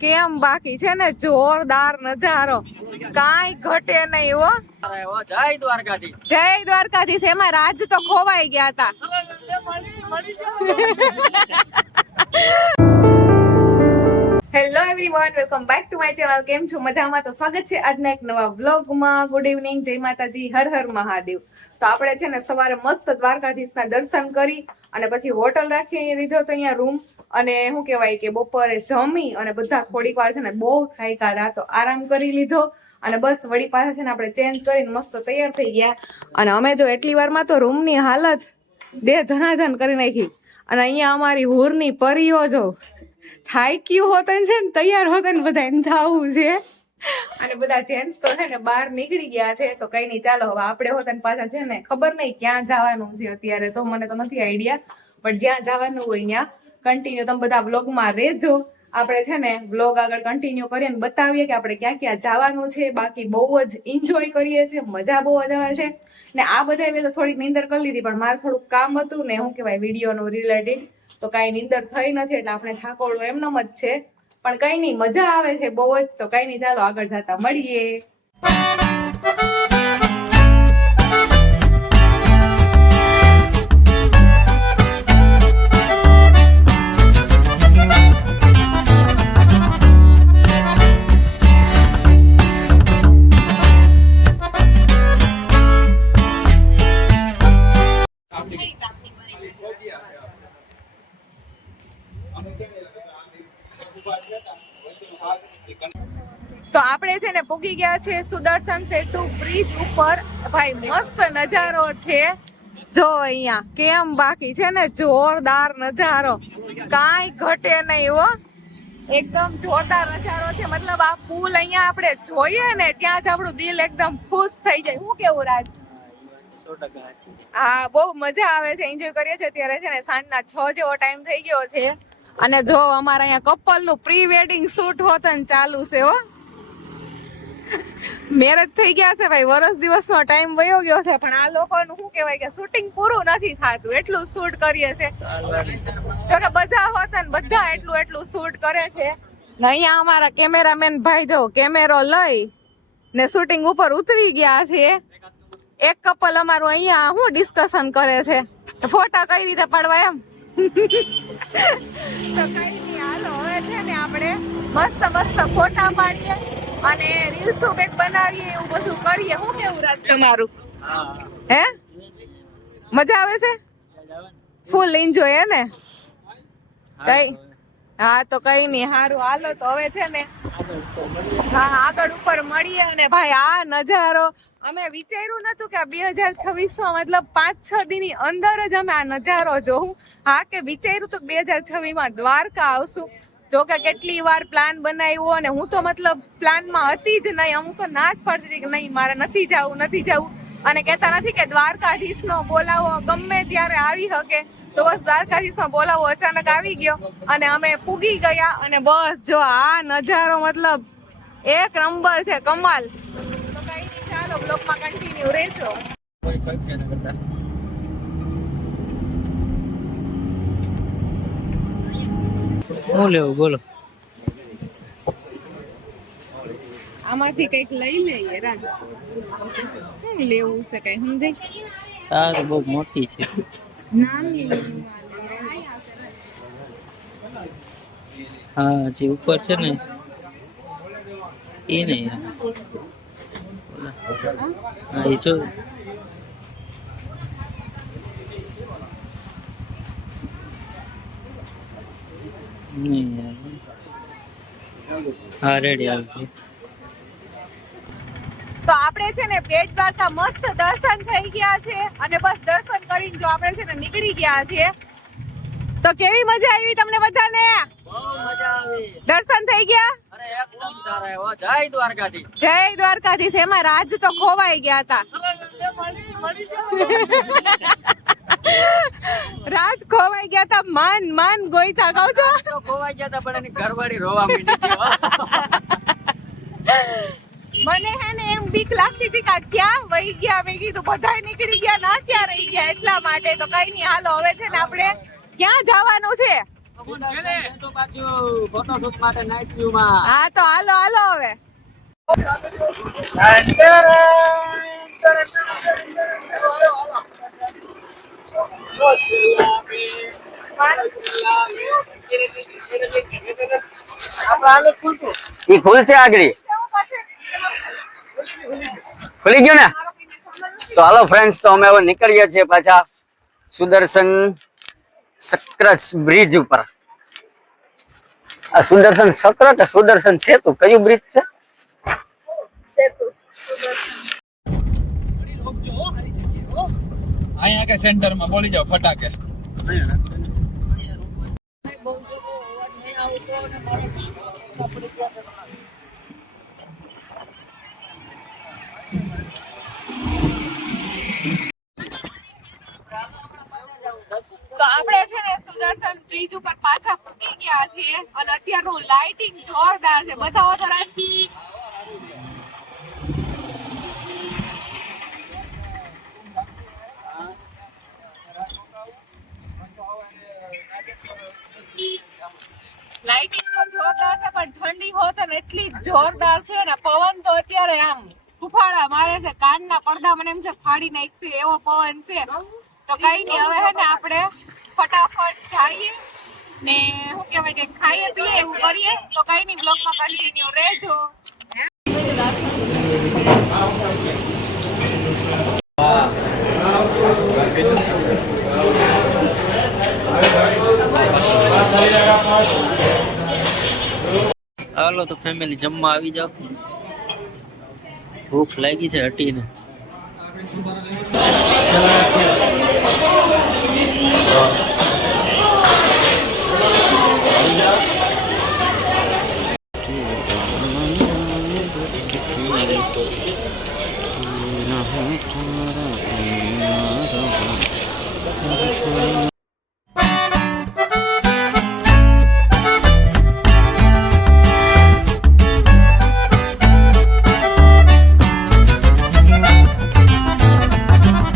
કેમ બાકી છે ને જોરદાર નજારો, કાંઈ ઘટે નહીં હો. જય દ્વારકાધીશ. જય દ્વારકાધીશ. એમાં રાજ તો ખોવાઈ ગયા હતા. Hello everyone, welcome back to my channel. કેમ છો? મજામાં? તો સ્વાગત છે આજના એક નવા વ્લોગમાં. ગુડ ઇવનિંગ, જય માતાજી, હર હર મહાદેવ. તો આપણે છે ને સવારે મસ્ત દ્વારકાધીશના દર્શન કરી અને પછી હોટલ રાખી લીધો તો અહીંયા રૂમ. અને શું કહેવાય કે બપોરે જમી અને બધા થોડીક વાર છે ને બહુ થાક્યા હતા તો આરામ કરી લીધો અને બસ વળી પાછા છે ને આપણે ચેન્જ કરીને મસ્ત તૈયાર થઈ ગયા. અને અમે જો એટલી વારમાં તો રૂમની હાલત દેહ ધનાધન કરી નાખી. અને અહીંયા અમારી હુરની પરીઓ જો થાક્યું હોત છે ને તૈયાર હોત ને બધા એને થાવું છે. અને બધા જેન્ટ્સ તો છે ને બહાર નીકળી ગયા છે. તો કઈ નહીં, ચાલો હવે આપણે હોત ને પાછા છે ને ખબર નહીં ક્યાં જવાનું છે અત્યારે તો મને તો નથી આઈડિયા, પણ જ્યાં જવાનું હોય ત્યાં કન્ટિન્યુ તમે બધા વ્લોગમાં રહેજો. આપણે છે ને વ્લોગ આગળ કન્ટિન્યુ કરીએ ને બતાવીએ કે આપણે ક્યાં ક્યાં જવાનું છે. બાકી બહુ જ એન્જોય કરીએ છીએ, મજા બહુ જ આવે છે. ને આ બધા મેં તો થોડીક નીંદર કરી લીધી, પણ મારે થોડુંક કામ હતું ને શું કહેવાય વિડીયોનું રિલેટેડ, તો કાંઈ નીંદર થઈ નથી એટલે આપણે થાકોડું એમનેમ જ છે. પણ કંઈ નહીં, મજા આવે છે બહુ જ. તો કંઈ નહીં, ચાલો આગળ જતા મળીએ. તો આપણે છે ને પૂગી ગયા છે સુદર્શન સેતુ બ્રિજ ઉપર. ભાઈ મસ્ત નજારો છે, જો અહીંયા કેમ બાકી છે ને જોરદાર નજારો, કાંઈ ઘટે નહીં હો. એકદમ જોરદાર નજારો છે. મતલબ આ પુલ અહીંયા આપણે જોઈએ ને ત્યાં જ આપણું દિલ એકદમ ખુશ થઈ જાય. શું કેવું રાજ? હા, બહુ મજા આવે છે, એન્જોય કરીએ છીએ. અત્યારે છે ને સાંજના 6 જેવો ટાઈમ થઈ ગયો છે. અને જો અમારા અહીંયા કપલનું પ્રી વેડિંગ શૂટ હોતન ચાલુ છે હો. મેરેજ થઈ ગયા છે ભાઈ, વરસ દિવસનો ટાઈમ વયો ગયો છે, પણ આ લોકોનું શું કહેવાય કે શૂટિંગ પૂરું નથી થતું, એટલું શૂટ કરીએ છે. જો કે બધા હોતન બધા એટલું શૂટ કરે છે. ને અહીંયા અમારા કેમેરામેન ભાઈ જો કેમેરો લઈ ને શૂટિંગ ઉપર ઉતરી ગયા છે. એક કપલ અમારું અહીંયા શું ડિસ્કશન કરે છે, ફોટા કઈ રીતે પાડવા એમ. તો કઈ નહીં, હાલો હવે છે ને આપણે મસ્ત ફોટા પાડીએ અને રીલ્સો બેક બનાવીએ, એવું બધું કરીએ. શું કેવું રાજ તમારું? હે, મજા આવે છે? ફૂલ એન્જોય હે ને? કઈ હા, તો કઈ નહીં, સારું હાલો. તો હવે છે ને હા આગળ ઉપર મળીએ. અને ભાઈ આ નજારો અમે વિચાર્યું નતું કે 2026માં મતલબ 5-6 દીની અંદર જ અમે આ નજારો જોઉં. હા, કે વિચાર્યું તો 2026માં દ્વારકા આવશું. જો કે કેટલી વાર પ્લાન બનાવ્યો અને હું તો મતલબ પ્લાનમાં હતી જ નહીં. અમુક તો ના જ પડતી હતી કે નહીં મારે નથી જવું. અને કહેતા નથી કે દ્વારકાધીશનો બોલાવો ગમે ત્યારે આવી શકે, તો બસ દ્વારકાધીશનો બોલાવો અચાનક આવી ગયો અને અમે પૂગી ગયા. અને બસ જો આ નજારો મતલબ એક નંબર છે, કમાલ. તો કઈ નહીં, ચાલો બ્લોગમાં કન્ટિન્યુ રહેજો. શું લેવું બોલો? આમાંથી કઈક લઈ લઈએ રાજ. શું લેવું છે કઈ સમજાય? આ તો બહુ મોટી છે. નાની હા, જે ઉપર છે ને એ નહીં. હા, એ જો નહીં. હા, રેડી આવી. તો આપણે છે ને બેટ દ્વારકા મસ્ત દર્શન થઈ ગયા છે. અને બસ દર્શન કરીને જો આપણે છે ને નીકળી ગયા છીએ. તો કેવી મજા આવી તમને બધાને? બહુ મજા આવી. દર્શન થઈ ગયા? અરે એકદમ સારા એવા. જય દ્વારકાધીશ. જય દ્વારકાધીશ. એમાં રાજ તો ખોવાઈ ગયા હતા. રાજ ખોવાઈ ગયા હતા, માન ગોઈતા કહું છો. ખોવાઈ ગયા હતા પણ એની ઘરવાળી રોવા માંડી. મને હે ને એમ બીક લાગતી હતી કે ક્યાં વહી ગયા. મેં કીધું બધા નીકળી ગયા ના ક્યાં રહી ગયા, એટલા માટે. તો કઈ નહીં, હાલો હવે છે ને આપણે ક્યાં જવાનું છે? ફોટોશૂટ માટે નાઇટ વ્યૂ માં હા તો હાલો હાલો હવે ઈ ખુલશે આગળ ખુલી ગયું ને તો હાલો ફ્રેન્ડ્સ તો અમે હવે નીકળીએ છીએ પાછા સુદર્શન સક્રસ બ્રિજ ઉપર આ સુદર્શન સક્ર કે સુદર્શન સેતુ કયું બ્રિજ છે અહીંયા કે સેન્ટરમાં બોલી જાવ ફટાકે તો આપણે છે ને સુદર્શન બ્રિજ ઉપર પાછા પૂકી ગયા છીએ અને અત્યારનું લાઇટિંગ જોરદાર છે બતાવો તો રાજ લાઇટિંગ તો જોરદાર છે પણ ઠંડી હોત ને એટલી જોરદાર છે ને પવન તો અત્યારે આમ ફૂફાડા મારે છે કાનના પડદા મને એમ છે ફાડી નાખશે એવો પવન છે તો કઈ નહીં હવે હે ને આપણે ફટાફટ જઈએ ને શું કહેવાય કે ખાઈએ પીએ એવું કરીએ તો કઈ નહીં બ્લોગમાં કન્ટિન્યુ રહેજો હાલો તો ફેમિલી જમવા આવી જાવ ભૂખ લાગી છે હટીને